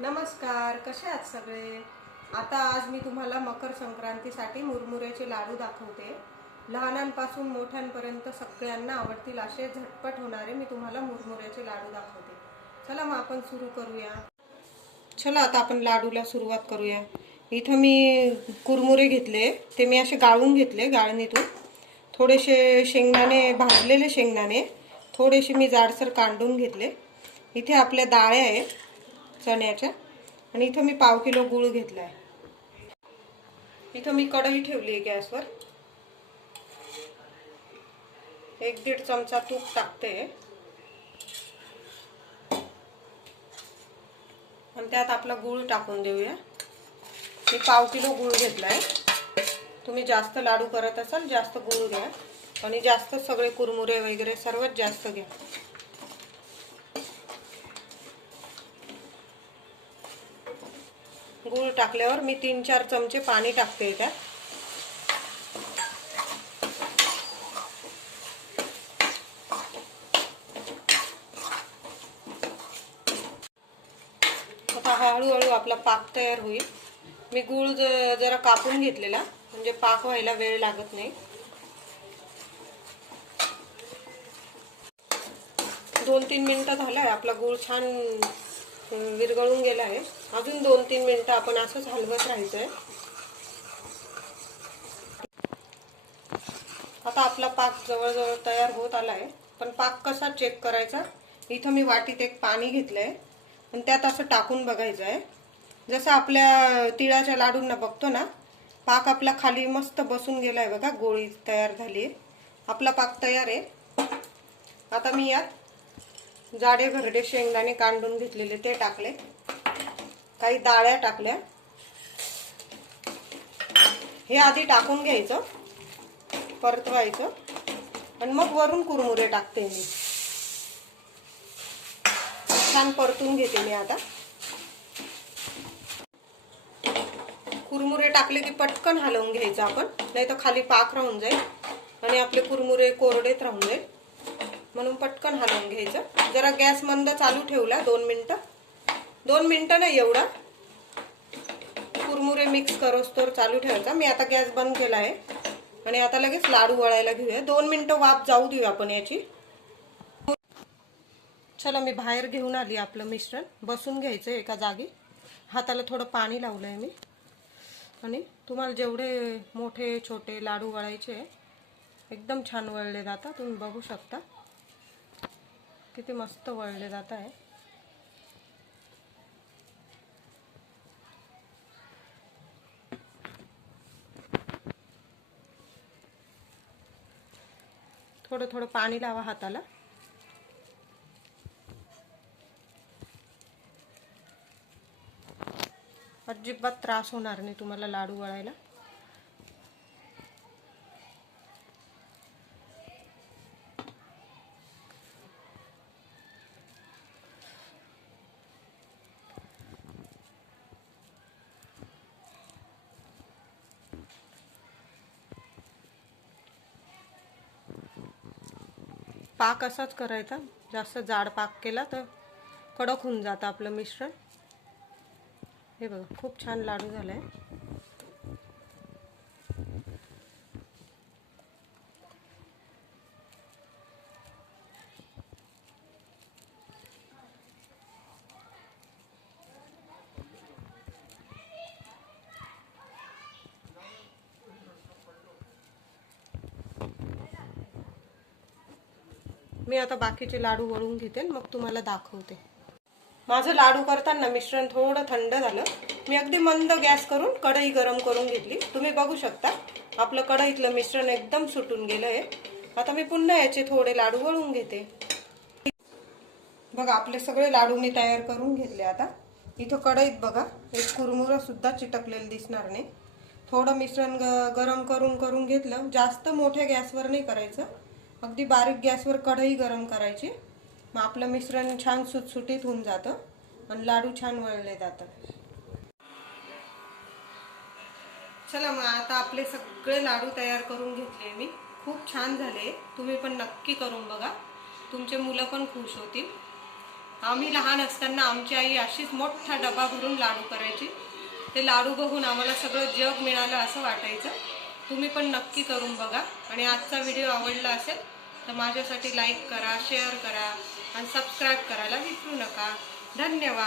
नमस्कार कसे आहात सगळे? आता आज मी तुम्हाला मकर संक्रांतीसाठी मुरमुऱ्याचे लाडू दाखवते. लहानांपासून मोठ्यांपर्यंत सगळ्यांना आवडतील असे झटपट होणारे मी तुम्हाला मुरमुऱ्याचे लाडू दाखवते. चला मग आपण सुरू करूया. चला आता आपण लाडूला सुरुवात करूया. इथं मी कुरमुरे घेतले ते मी असे गाळून घेतले गाळणीतून. थोडेसे शेंगदाणे भाजलेले शेंगदाणे थोडेसे मी जाडसर कांडून घेतले. इथे आपल्या डाळ्या आहेत. चण्याच्या. आणि इथं मी पाव किलो गूळ घेतला आहे इथं मी कढई ठेवली आहे गॅसवर. एक दीड चमचा तूप टाकते. आणि त्यात आपला गूळ टाकून देऊया. मी पाव किलो गूळ घेतला आहे तुम्ही जास्त लाडू करत असाल जास्त गूळ घ्या. आणि जास्त सगळे कुरमुरे वगैरे सर्वात जास्त घ्या. गूळ टाकल्यावर मी तीन चार चमचे पाणी टाकते त्यात. आता हळूहळू आपला पाक तयार होईल. मी गूळ ज- जरा कापून घेतलेला म्हणजे पाक व्हायला वेळ लागत नाही. दोन तीन मिनिटं झालाय आपला गूळ छान विरगळून विरघळून गेला आहे. अजून दोन तीन मिनटं आपण असंच हलवत राहायचं आहे आता आपला पाक जवळजवळ तयार होत आला आहे पण पाक कसा चेक करायचा? इथं मी वाटीत एक पाणी घेतलं आहे आणि त्यात असं टाकून बघायचं आहे जसं आपल्या तिळाच्या लाडूंना बघतो ना पाक आपला खाली मस्त बसून गेला आहे बघा गोळी तयार झाली. आहे आपला पाक तयार आहे. आता मी यात जाडे घरडे शेंगदाणे कांडून घेतलेले ते टाकले. काही डाळ्या टाकल्या. हे आधी टाकून घ्यायचं. परतवायचं. आणि मग वरून कुरमुरे टाकते मी. छान परतून घेते मी आता. कुरमुरे टाकले की पटकन हलवून घ्यायचं आपण. नाही तर खाली पाक राहून जाईल. आणि आपले कुरमुरे कोरडेत राहून जाईल. म्हणून पटकन हलवून घ्यायचं. जरा गॅस मंद चालू ठेवला दोन मिनटं. दोन मिनटं नाही एवढा. कुरमुरे मिक्स करोस्तोर चालू ठेवायचा. मी आता गॅस बंद केला आहे. आणि आता लगेच लाडू वळायला घेऊया. दोन मिनटं वाफ जाऊ देऊ आपण याची. चला मी बाहेर घेऊन आली आपलं मिश्रण. बसून घ्यायचं एका जागी. हाताला थोडं पाणी लावलंय मी. आणि तुम्हाला जेवढे मोठे छोटे लाडू वळायचे एकदम छान वळले जातात तुम्ही बघू शकता. किती मस्त वळले जात आहे. थोडं थोडं पाणी लावा हाताला. अजिबात त्रास होणार नाही तुम्हाला लाडू वळायला. पाक असाच करायचा. जास्त जाड पाक केला तर कडक होऊन जातं आपलं मिश्रण. हे बघा खूप छान लाडू झालाय. मी आता बाकीचे लाडू वळून घेते मग तुम्हाला दाखवते. माझं लाडू करताना मिश्रण थोडं थंड झालं. मी अगदी मंद गॅस करून कढई गरम करून घेतली. तुम्ही बघू शकता आपलं कढईतलं मिश्रण एकदम सुटून गेलं आहे. आता मी पुन्हा याचे थोडे लाडू वळून घेते. बघा आपले सगळे लाडू मी तयार करून घेतले आता. इथं कढईत बघा एक कुरमुरा सुद्धा चिटकलेलं दिसणार नाही. थोडं मिश्रण ग गरम करून करून घेतलं. जास्त मोठ्या गॅसवर नाही करायचं. अगदी बारीक गॅसवर कढई गरम करायची. मग आपलं मिश्रण छान सुटसुटीत होऊन जातं आणि लाडू छान वळले जातात. चला मग आता आपले सगळे लाडू तयार करून घेतले मी. खूप छान झाले. तुम्ही पण नक्की करून बघा. तुमचे मुलं पण खुश होतील. आम्ही लहान असताना आमची आई अशीच मोठा डबा भरून लाडू करायची. ते लाडू बघून आम्हाला सगळं जग मिळालं असं वाटायचं. तुम्ही पण नक्की करून बघा. आणि आजचा व्हिडिओ आवडला असेल तर माझ्यासाठी लाईक करा शेअर करा आणि सबस्क्राईब करायला विसरू नका. धन्यवाद.